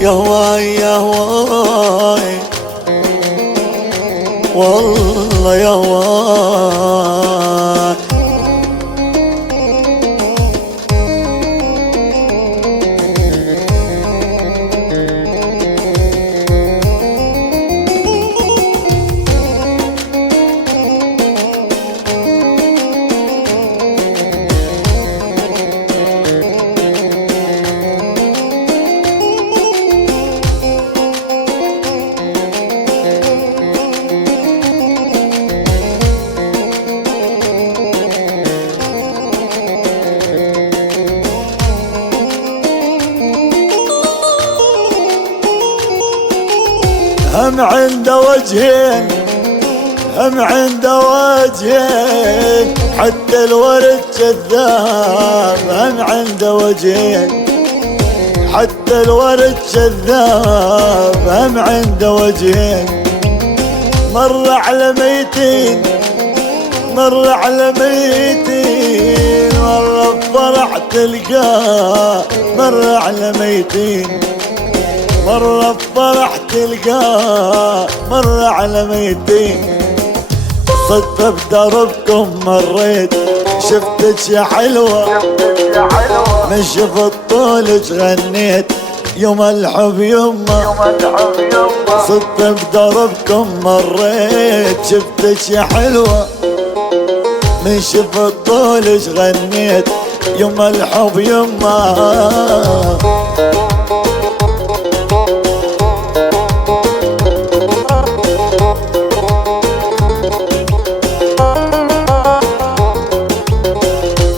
يا هواي يا هواي والله يا هواي. هم عنده وجهين، هم عنده وجهين، حتى الورد كذاب. هم عنده وجهين، حتى الورد كذاب. هم عنده وجهين، مر على ميتين، مر على ميتين، مرة بفرح تلقاه. مر على ميتين، مرة بفرح تلقاه. مر على ميتين، صدفة بدربكم مريت، شفتك يا حلوة، من شفت طولك غنيت يوم الحب يما. صدفة بدربكم مريت، شفتك يا حلوة، من شفت طولك غنيت يوم الحب يما.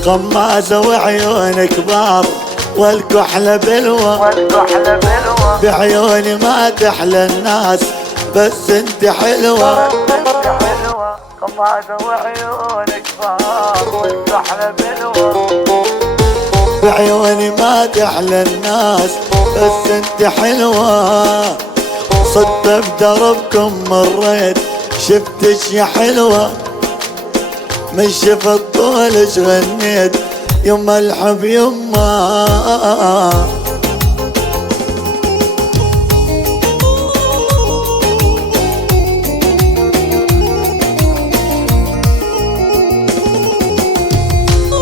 قمازة وعيون كبار والكحلة بلوى، بعيوني ما تحلى الناس بس انت حلوة. قمازة وعيون كبار والكحلة بلوى، بعيوني ما تحلى الناس بس انت حلوة. صدفة بدربكم مريت، شفتك يا حلوة، من شفت طولك غنيت يما الحب يما.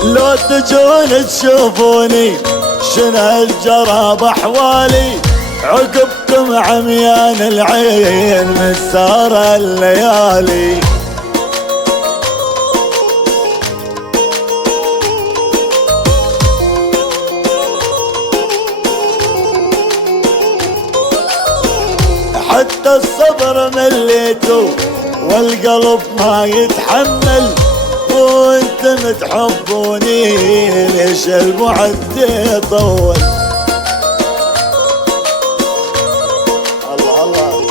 لو تجون تشوفوني شنو الجرى بحوالي، عقبكم عميان العين من سهر الليالي. حتى الصبر مليتو والقلب ما يتحمل، وانتم تحبوني ليش البعد يطول. الله الله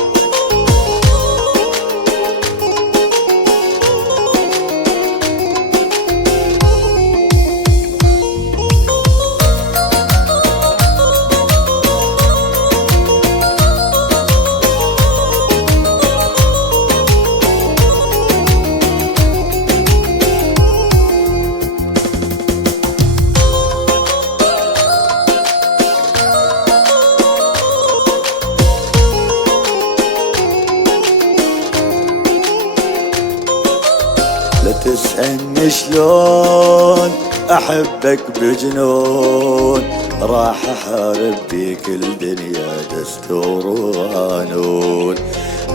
لا تسألني شلون أحبك بجنون، راح أحارب بيك الدنيا دستور وقانون.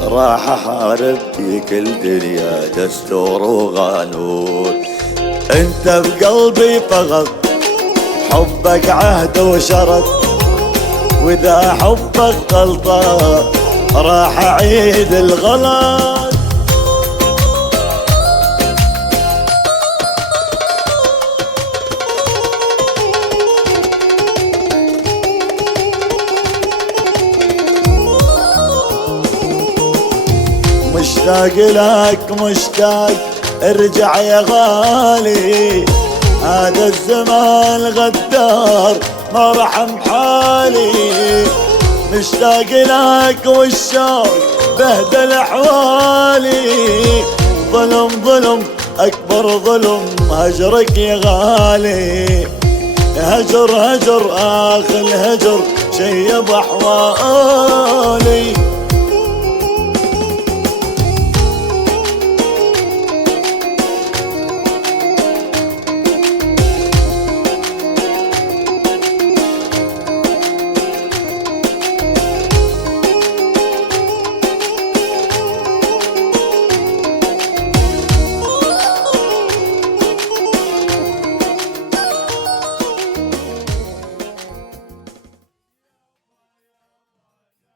راح أحارب بيك الدنيا دستور وقانون. انت بقلبي فقط، حبك عهد وشرط، واذا حبك غلطة راح أعيد الغلط. مشتاق لك مشتاق، ارجع يا غالي، هذا الزمان غدار ما رحم حالي. مشتاق لك والشوق بهدل احوالي، ظلم ظلم اكبر ظلم هجرك يا غالي. هجر هجر آخ الهجر شيب أحوالي.